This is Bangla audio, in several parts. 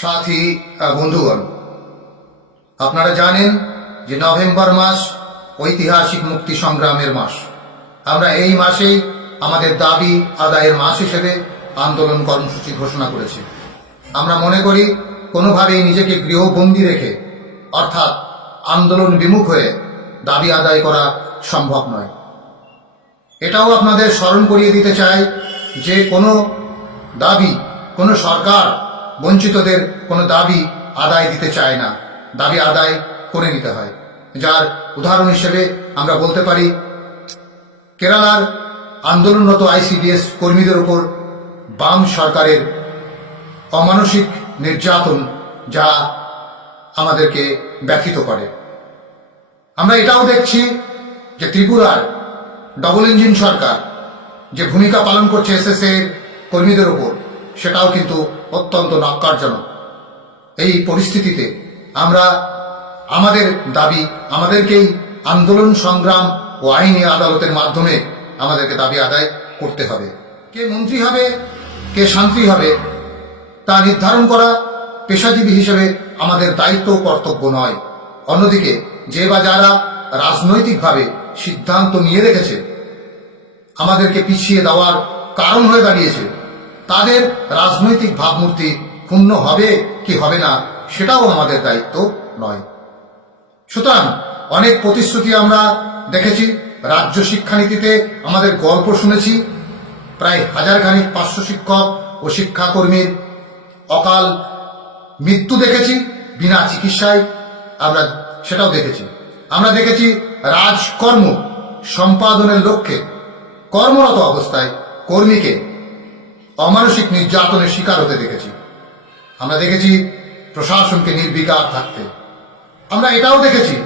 সাথী বন্ধুগণ, আপনারা জানেন যে নভেম্বর মাস ঐতিহাসিক মুক্তি সংগ্রামের মাস। আমরা এই মাসেই আমাদের দাবি আদায়ের মাস হিসেবে আন্দোলন কর্মসূচি ঘোষণা করেছি। আমরা মনে করি কোনোভাবেই নিজেকে গৃহবন্দী রেখে, অর্থাৎ আন্দোলন বিমুখ হয়ে দাবি আদায় করা সম্ভব নয়। এটাও আপনাদের স্মরণ করিয়ে দিতে চাই যে কোনো দাবি, কোনো সরকার বঞ্চিতদের কোনো দাবি আদায় দিতে চায় না। দাবি আদায় করে নিতে হয়। যার উদাহরণ হিসেবে আমরা বলতে পারি, কেরালার আন্দোলনরত আইসিডিএস কর্মীদের উপর বাম সরকারের অমানসিক নির্যাতন যা আমাদেরকে ব্যথিত করে। আমরা এটাও দেখছি যে ত্রিপুরার ডবল ইঞ্জিন সরকার যে ভূমিকা পালন করছে এসএস এর কর্মীদের উপর সেটাও কিন্তু অত্যন্ত নক্কারজনক এই পরিস্থিতিতে আমরা আমাদের দাবি, আমাদেরকেই আন্দোলন, সংগ্রাম ও আইনি আদালতের মাধ্যমে আমাদেরকে দাবি আদায় করতে হবে। কে মন্ত্রী হবে, কে শান্তি হবে, তা নির্ধারণ করা পেশাজীবী হিসেবে আমাদের দায়িত্ব কর্তব্য নয়। অন্যদিকে, যে বা যারা রাজনৈতিকভাবে সিদ্ধান্ত নিয়ে রেখেছে, আমাদেরকে পিছিয়ে দেওয়ার কারণ হয়ে দাঁড়িয়েছে। তাদের রাজনৈতিক ভাবমূর্তি ক্ষুণ্ণ হবে কি হবে না, সেটাও আমাদের দায়িত্ব নয়। সুতরাং অনেক প্রতিশ্রুতি আমরা দেখেছি, রাজ্য শিক্ষানীতিতে আমাদের গল্প শুনেছি, প্রায় হাজার খানিক পাঁচশো শিক্ষক ও শিক্ষাকর্মীর অকাল মৃত্যু দেখেছি, বিনা চিকিৎসায় আমরা সেটাও দেখেছি। আমরা দেখেছি রাজকর্ম সম্পাদনের লক্ষ্যে কর্মরত অবস্থায় কর্মীকে অমানসিক নির্যাতনের শিকার হতে দেখেছি। আমরা দেখেছি প্রশাসনকে নির্বিকার থাকতে। আমরা এটাও দেখেছি।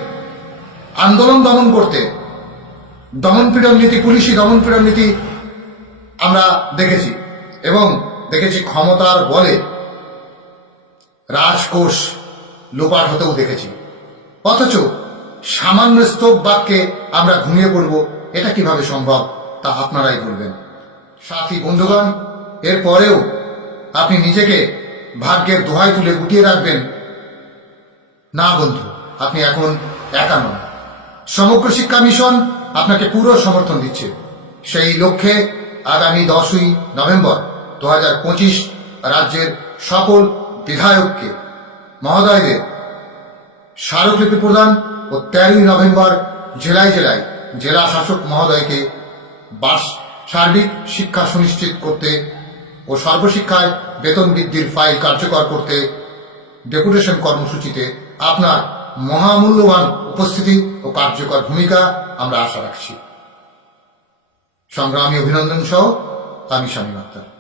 আন্দোলন দমন করতে। দমন পীড়ন নীতি, পুলিশি দমন পীড়ন নীতি আমরা দেখেছি এবং দেখেছি ক্ষমতার বলে রাজকোষ লোপাট হতেও দেখেছি। অথচ সামান্য স্তব বাক্যে আমরা ঘুমিয়ে পড়ব, এটা কীভাবে সম্ভব তা আপনারাই বলবেন। সাথী বন্ধুগণ এর পরেও আপনি নিজেকে ভাগ্যের দোহাই তুলে গুটিয়ে রাখবেন। না বন্ধু, আপনি এখন একা নন। সমগ্র শিক্ষা মিশন আপনাকে পুরো সমর্থন দিচ্ছে। সেই লক্ষ্যে আগামী দশই নভেম্বর দু হাজার পঁচিশ রাজ্যের সকল বিধায়ককে, মহোদয়দের স্মারকলিপি প্রদান ও তেরোই নভেম্বর জেলায় জেলায় জেলা শাসক মহোদয়কে বাস সার্বিক শিক্ষা সুনিশ্চিত করতে ও সর্বশিক্ষায় বেতন বৃদ্ধির ফাইল কার্যকর করতে ডেপুটেশন কর্মসূচিতে আপনার মহামূল্যবান উপস্থিতি ও কার্যকর ভূমিকা আমরা আশা রাখছি। সংগ্রামী অভিনন্দন সহ আমি স্বামী আক্তার।